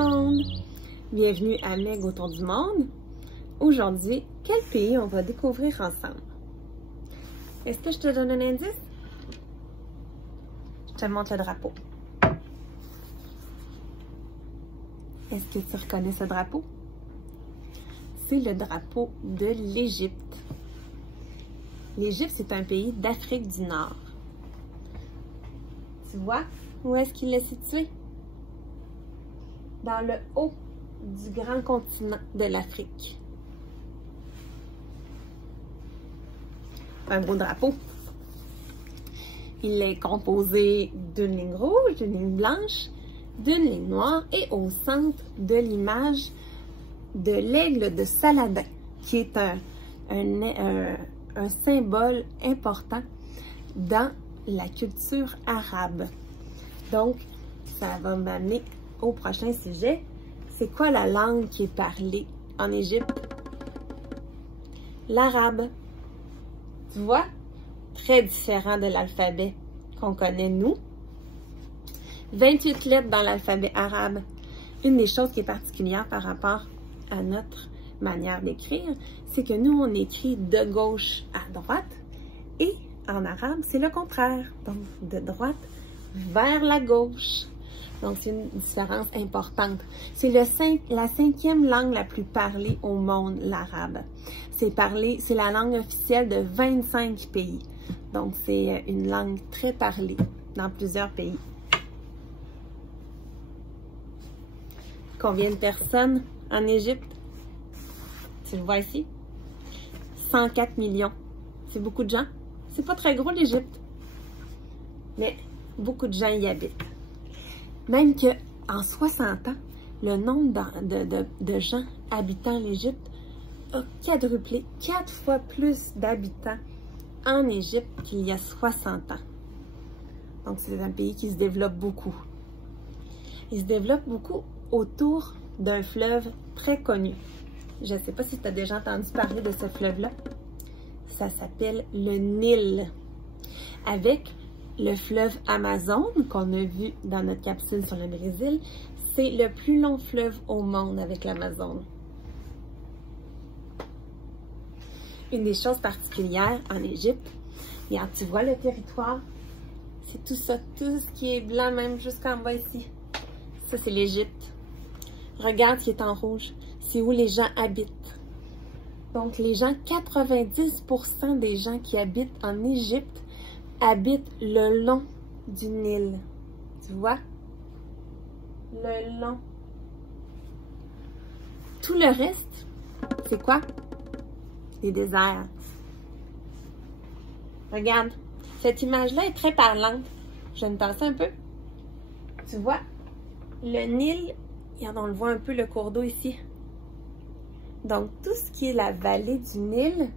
monde! Bienvenue à Meg autour du monde. Aujourd'hui, quel pays on va découvrir ensemble? Est-ce que je te donne un indice? Je te montre le drapeau. Est-ce que tu reconnais ce drapeau? C'est le drapeau de l'Égypte. L'Égypte, c'est un pays d'Afrique du Nord. Tu vois où est-ce qu'il est situé? Dans le haut du grand continent de l'Afrique. Un beau drapeau. Il est composé d'une ligne rouge, d'une ligne blanche, d'une ligne noire et au centre de l'image de l'aigle de Saladin, qui est un symbole important dans la culture arabe. Donc, ça va m'amener au prochain sujet. C'est quoi la langue qui est parlée en Égypte? L'arabe. Tu vois? Très différent de l'alphabet qu'on connaît nous. 28 lettres dans l'alphabet arabe. Une des choses qui est particulière par rapport à notre manière d'écrire, c'est que nous, on écrit de gauche à droite et en arabe, c'est le contraire. Donc, de droite vers la gauche. Donc, c'est une différence importante. C'est la 5e langue la plus parlée au monde, l'arabe. C'est la langue officielle de 25 pays. Donc, c'est une langue très parlée dans plusieurs pays. Combien de personnes en Égypte? Tu le vois ici? 104 millions. C'est beaucoup de gens. C'est pas très gros, l'Égypte. Mais beaucoup de gens y habitent. Même qu'en 60 ans, le nombre de gens habitant l'Égypte a quadruplé, 4 fois plus d'habitants en Égypte qu'il y a 60 ans. Donc, c'est un pays qui se développe beaucoup. Il se développe beaucoup autour d'un fleuve très connu. Je ne sais pas si tu as déjà entendu parler de ce fleuve-là. Ça s'appelle le Nil. Avec le fleuve Amazon, qu'on a vu dans notre capsule sur le Brésil, c'est le plus long fleuve au monde avec l'Amazon. Une des choses particulières en Égypte, regarde, tu vois le territoire, c'est tout ça, tout ce qui est blanc, même jusqu'en bas ici. Ça, c'est l'Égypte. Regarde ce qui est en rouge, c'est où les gens habitent. Donc, les gens, 90% des gens qui habitent en Égypte habitent le long du Nil. Tu vois? Le long. Tout le reste, c'est quoi? Des déserts. Regarde, cette image-là est très parlante. Je vais me tasser un peu. Tu vois? Le Nil, regarde, on le voit un peu, le cours d'eau ici. Donc, tout ce qui est la vallée du Nil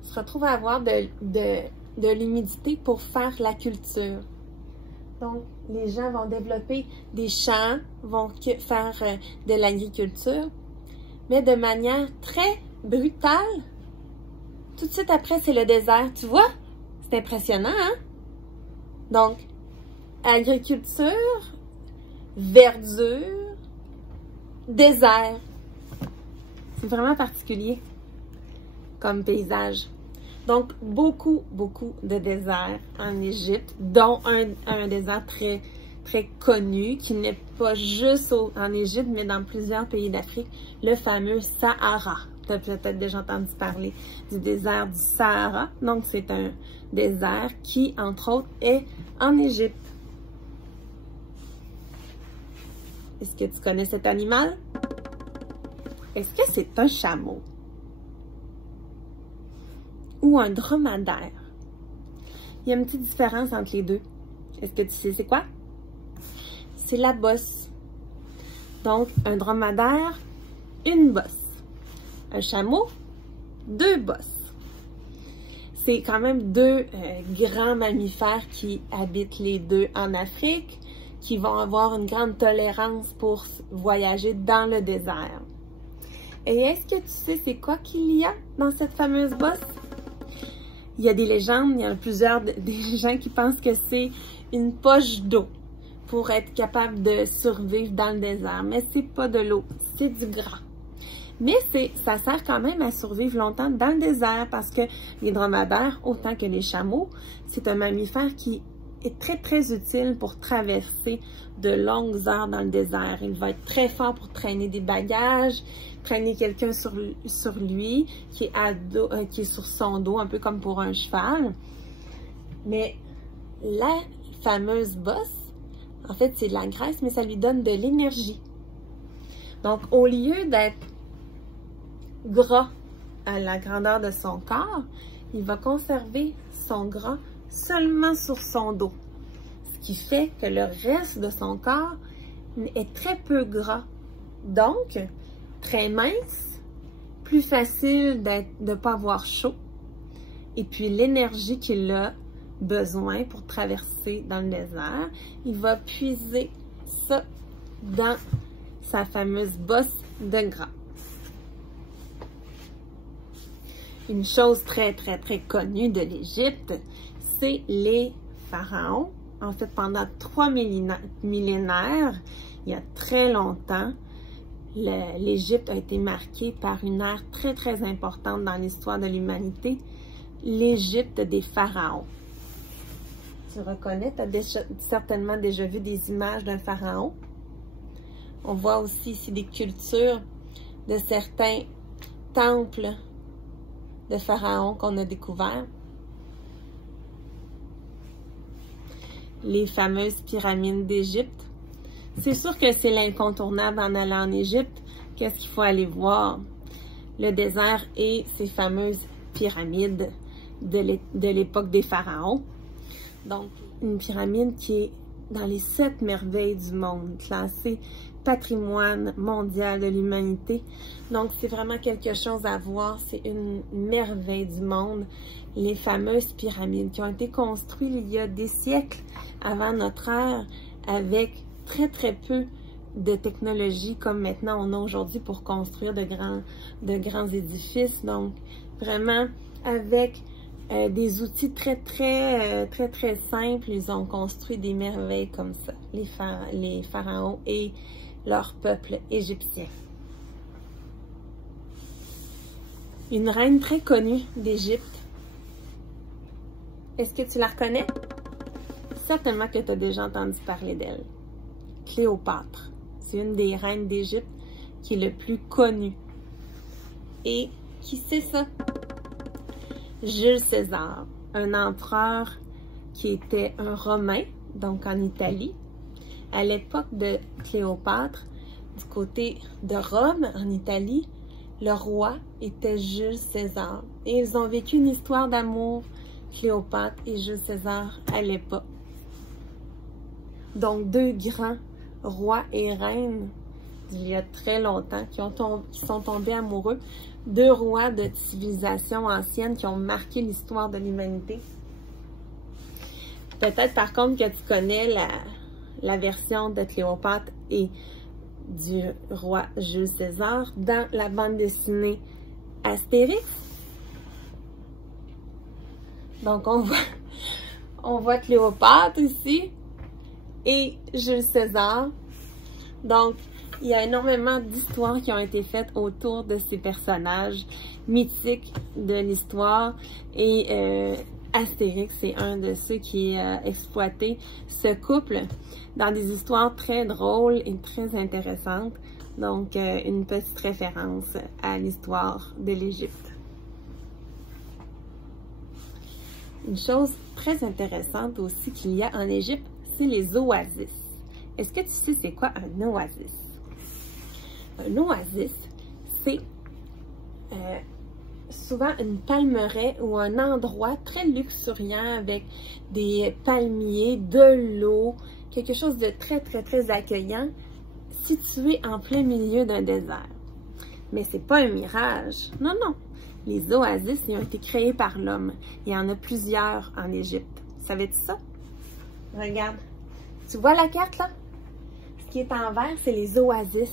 se retrouve à avoir de l'humidité pour faire la culture. Donc, les gens vont développer des champs, vont faire de l'agriculture, mais de manière très brutale. Tout de suite après, c'est le désert. Tu vois? C'est impressionnant, hein? Donc, agriculture, verdure, désert. C'est vraiment particulier comme paysage. Donc, beaucoup de déserts en Égypte, dont un désert très, très connu, qui n'est pas juste en Égypte, mais dans plusieurs pays d'Afrique, le fameux Sahara. Tu as peut-être déjà entendu parler du désert du Sahara. Donc, c'est un désert qui, entre autres, est en Égypte. Est-ce que tu connais cet animal? Est-ce que c'est un chameau? Ou un dromadaire? Il y a une petite différence entre les deux. Est-ce que tu sais c'est quoi? C'est la bosse. Donc, un dromadaire, une bosse. Un chameau, 2 bosses. C'est quand même 2 grands mammifères qui habitent les deux en Afrique, qui vont avoir une grande tolérance pour voyager dans le désert. Et est-ce que tu sais c'est quoi qu'il y a dans cette fameuse bosse? Il y a des légendes, il y en a plusieurs des gens qui pensent que c'est une poche d'eau pour être capable de survivre dans le désert. Mais c'est pas de l'eau, c'est du gras. Mais ça sert quand même à survivre longtemps dans le désert parce que les dromadaires, autant que les chameaux, c'est un mammifère qui est très, très utile pour traverser de longues heures dans le désert. Il va être très fort pour traîner des bagages, traîner quelqu'un sur lui, qui est sur son dos, un peu comme pour un cheval. Mais la fameuse bosse, en fait, c'est de la graisse, mais ça lui donne de l'énergie. Donc, au lieu d'être gras à la grandeur de son corps, il va conserver son gras seulement sur son dos. Ce qui fait que le reste de son corps est très peu gras. Donc, très mince, plus facile de ne pas avoir chaud. Et puis, l'énergie qu'il a besoin pour traverser dans le désert, il va puiser ça dans sa fameuse bosse de gras. Une chose très, très, très connue de l'Égypte, c'est les pharaons. En fait, pendant 3 millénaires, il y a très longtemps, l'Égypte a été marquée par une ère très, très importante dans l'histoire de l'humanité, l'Égypte des pharaons. Tu reconnais, tu as certainement déjà vu des images d'un pharaon. On voit aussi ici des cultures de certains temples de pharaons qu'on a découverts. Les fameuses pyramides d'Égypte. C'est sûr que c'est l'incontournable en allant en Égypte. Qu'est-ce qu'il faut aller voir? Le désert et ces fameuses pyramides de l'époque des pharaons. Donc, une pyramide qui est dans les 7 merveilles du monde, classée patrimoine mondial de l'humanité. Donc, c'est vraiment quelque chose à voir. C'est une merveille du monde. Les fameuses pyramides qui ont été construites il y a des siècles avant notre ère, avec très, très peu de technologie comme maintenant on a aujourd'hui pour construire de grands édifices. Donc, vraiment, avec des outils très simples, ils ont construit des merveilles comme ça, les pharaons et leur peuple égyptien. Une reine très connue d'Égypte. Est-ce que tu la reconnais? Certainement que tu as déjà entendu parler d'elle. Cléopâtre. C'est une des reines d'Égypte qui est le plus connue. Et qui c'est ça? Jules César, un empereur qui était un Romain, donc en Italie. À l'époque de Cléopâtre, du côté de Rome, en Italie, le roi était Jules César. Et ils ont vécu une histoire d'amour, Cléopâtre et Jules César, à l'époque. Donc, 2 grands rois et reines d'il y a très longtemps qui sont tombés amoureux. 2 rois de civilisations anciennes qui ont marqué l'histoire de l'humanité. Peut-être par contre que tu connais la version de Cléopâtre et du roi Jules César dans la bande dessinée Astérix. Donc on voit Cléopâtre ici et Jules César. Donc il y a énormément d'histoires qui ont été faites autour de ces personnages mythiques de l'histoire et Astérix, c'est un de ceux qui a exploité ce couple dans des histoires très drôles et très intéressantes. Donc, une petite référence à l'histoire de l'Égypte. Une chose très intéressante aussi qu'il y a en Égypte, c'est les oasis. Est-ce que tu sais c'est quoi un oasis? Un oasis, c'est souvent une palmeraie ou un endroit très luxuriant avec des palmiers, de l'eau, quelque chose de très accueillant, situé en plein milieu d'un désert. Mais c'est pas un mirage. Non, non. Les oasis, ils ont été créés par l'homme. Il y en a plusieurs en Égypte. Savais-tu ça? Regarde. Tu vois la carte, là? Ce qui est en vert, c'est les oasis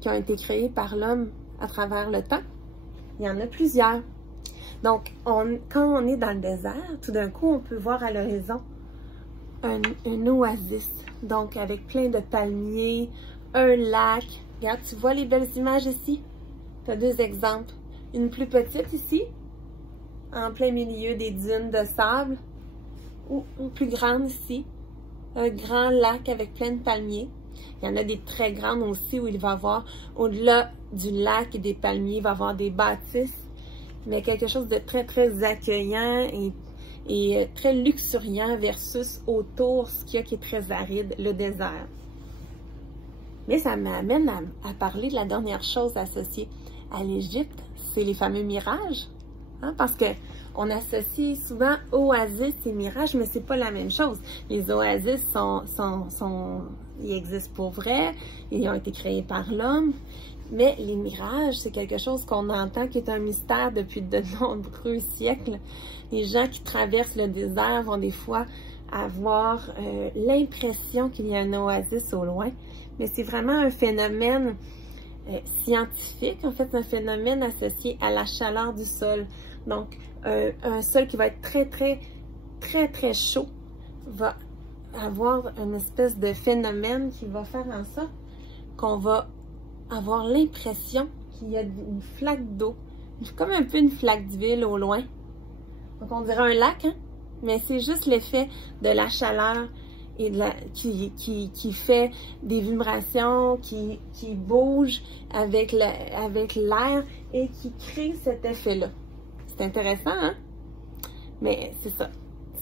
qui ont été créés par l'homme à travers le temps. Il y en a plusieurs. Donc, quand on est dans le désert, tout d'un coup, on peut voir à l'horizon un oasis Donc, avec plein de palmiers, un lac. Regarde, tu vois les belles images ici? Tu as deux exemples. Une plus petite ici, en plein milieu des dunes de sable, ou une plus grande ici, un grand lac avec plein de palmiers. Il y en a des très grandes aussi où il va y avoir, au-delà du lac et des palmiers, il va y avoir des bâtisses, mais quelque chose de très, très accueillant et très luxuriant versus autour, ce qu'il y a qui est très aride, le désert. Mais ça m'amène à parler de la dernière chose associée à l'Égypte, c'est les fameux mirages. Hein, parce que on associe souvent oasis et mirages, mais c'est pas la même chose. Les oasis ils existent pour vrai, ils ont été créés par l'homme, mais les mirages, c'est quelque chose qu'on entend qui est un mystère depuis de nombreux siècles. Les gens qui traversent le désert vont des fois avoir l'impression qu'il y a un oasis au loin, mais c'est vraiment un phénomène scientifique, en fait, un phénomène associé à la chaleur du sol. Donc, un sol qui va être très, très, très, très chaud va avoir une espèce de phénomène qui va faire en sorte qu'on va avoir l'impression qu'il y a une flaque d'eau, comme un peu une flaque d'huile au loin. Donc, on dirait un lac, hein? Mais c'est juste l'effet de la chaleur et qui fait des vibrations, qui bouge avec l'air et qui crée cet effet-là. C'est intéressant, hein? Mais c'est ça.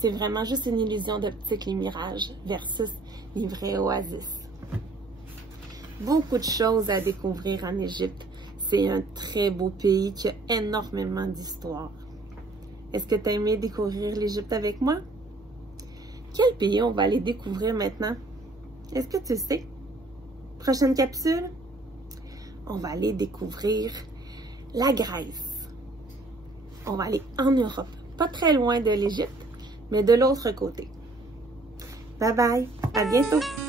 C'est vraiment juste une illusion d'optique, les mirages, versus les vrais oasis. Beaucoup de choses à découvrir en Égypte. C'est un très beau pays qui a énormément d'histoire. Est-ce que tu as aimé découvrir l'Égypte avec moi? Quel pays on va aller découvrir maintenant? Est-ce que tu sais? Prochaine capsule, on va aller découvrir la Grèce. On va aller en Europe, pas très loin de l'Égypte, mais de l'autre côté. Bye bye, à bientôt!